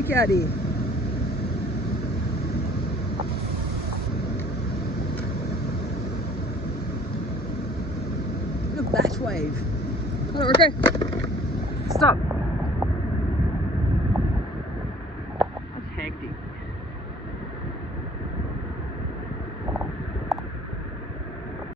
brake out here. Look at that wave. Hold on, Rico. Stop.